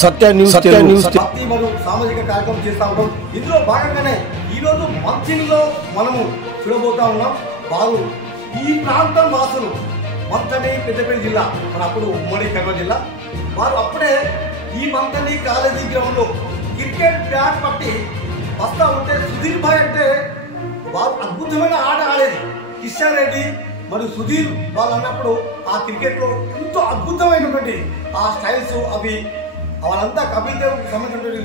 సత్య news భక్తి మరియు సామాజిక కార్యక్రమం చేస్తూ ఉంటాం. ఇందులో భాగంగానే ఈరోజు మంచిలో మనము చూడబోతా ఉన్నాం. వారు ఈ ప్రాంతం వాసులు మంతని పెద్దపల్లి జిల్లా, మన అప్పుడు ఉమ్మడి కర్నూలు జిల్లా. వారు అప్పుడే ఈ మంతని కాలేజీ గ్రౌండ్ లో క్రికెట్ బ్యాట్ పట్టి వస్తా ఉంటే సుధీర్ భాయ్ అంటే వారు అద్భుతమైన ఆట ఆడేది. కిషన్ రెడ్డి మరియు సుధీర్ వాళ్ళు అన్నప్పుడు ఆ క్రికెట్ లో ఎంతో అద్భుతమైనటువంటి ఆ స్టైల్స్ అవి వాళ్ళంతా కపిల్ దేవ్ సంబంధించినటువంటి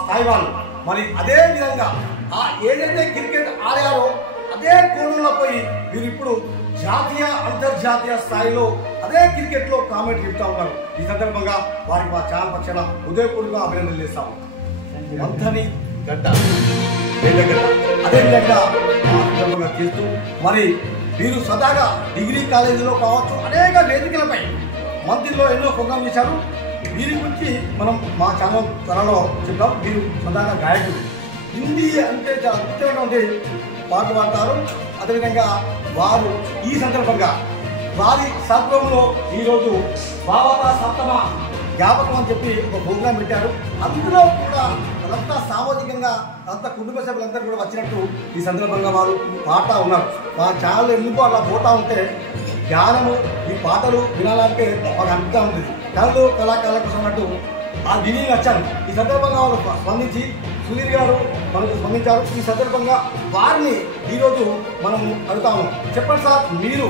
స్థాయి వాళ్ళు. మరి అదే విధంగా ఆ ఏదైతే క్రికెట్ ఆడారో అదే కోణంలో పోయి వీరు ఇప్పుడు జాతీయ అంతర్జాతీయ స్థాయిలో అదే క్రికెట్ లో కామెంట్ చెప్తా ఉన్నారు. ఈ సందర్భంగా వారికి మా ఛానల్ పక్షాన హృదయపూర్వకంగా అభినందనలు చేస్తాము. మంథని గడ్డ అదే విధంగా చేస్తూ మరి వీరు సదాగా డిగ్రీ కాలేజీలో కావచ్చు అనేక వేదికలపై మంత్రిలో ఎన్నో ప్రోగ్రాం చేశారు. వీరి గురించి మనం మా ఛానల్ త్వరలో చెప్తాం. వీరు సదాగా గాయకుడు, హిందీ అంటే చాలా అద్భుతమైనటువంటి పాటలు పాడతారు. అదేవిధంగా వారు ఈ సందర్భంగా వారి సత్వంలో ఈరోజు భావత సప్తమ జ్ఞాపకం అని చెప్పి ఒక ప్రోగ్రాం పెట్టారు. అందులో కూడా అంతా సామాజికంగా అంతా కుటుంబ సభ్యులందరూ కూడా వచ్చినట్టు ఈ సందర్భంగా వారు పాడుతూ ఉన్నారు. మా ఛానల్ ఎందుకు అలా పోతా ఉంటే జ్ఞానము ఈ పాటలు వినాలంటే మాకు అనిపిస్తూ ఉంటుంది. కళలు కళాకారుల కోసం అన్నట్టు ఆ విని వచ్చారు. ఈ సందర్భంగా వాళ్ళు స్పందించి సుధీర్ గారు మనకు స్పందించారు. ఈ సందర్భంగా వారిని ఈరోజు మనము అడుగుతాము. చెప్పండి సార్, మీరు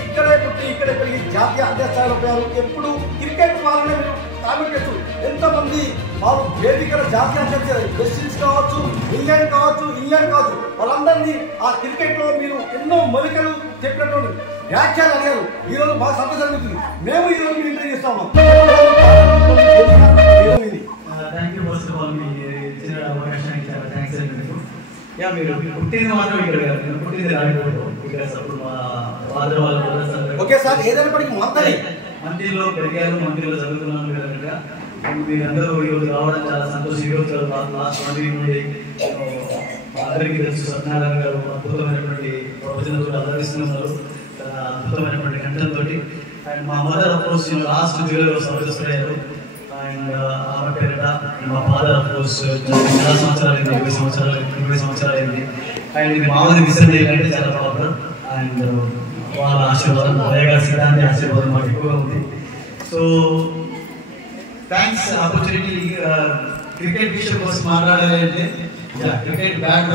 ఇక్కడే పుట్టి ఇక్కడే పెరిగి జాతీయ అంతర్జాతీయ పోయారు. ఎప్పుడు క్రికెట్ వాళ్ళనే మీరు కామెంట్ చేస్తూ ఎంతమంది వాళ్ళు వేదికల జాతీయ అంతర్జాతీయ వెస్టిండీస్ కావచ్చు, ఇంగ్లాండ్ కావచ్చు వాళ్ళందరినీ ఆ క్రికెట్లో మీరు ఎన్నో మలికలు చెప్పినటువంటి వ్యాఖ్యలు అడిగారు. ఈరోజు బాగా సంతోషం జరుగుతుంది. మేము ఈరోజు మీరు ఇంటర్వ్యూ చేస్తాము. మీరు పుట్టింది మాత్రం ఇక్కడ పుట్టింది ఓకే సార్, ఏదైనప్పటికీ మంత్రిలో పెరిగారు, మంత్రిలో చదువుతున్నాను కనుక మీరందరూ ఈరోజు రావడం చాలా సంతోషం. ఈరోజు లాస్ట్ 1 వీక్ నుండి అందరికీ తెలుసు సత్యనారాయణ గారు అద్భుతమైనటువంటి ప్రవచనాలు ఆదరిస్తున్నారు, అద్భుతమైనటువంటి కంటెంట్. అండ్ మా మదర్ అఫ్కోర్స్ లాస్ట్ జూలైలో సర్వీసయ్యారు. అండ్ ఆమె పేరిట మా ఫాదర్ అఫ్కోర్స్ చాలా సంవత్సరాలు అయింది, 20 సంవత్సరాలు అయింది. అండ్ ఇది మామూలు విషయం ఏంటంటే చాలా ప్రాబ్లం. అండ్ వాళ్ళ ఆశీర్వాదం, గారి సిద్ధాంతి ఆశీర్వాదం మాకు ఎక్కువగా ఉంది. So thanks opportunity. క్రికెట్ విషయం కోసం మాట్లాడాలంటే క్రికెట్ బ్యాట్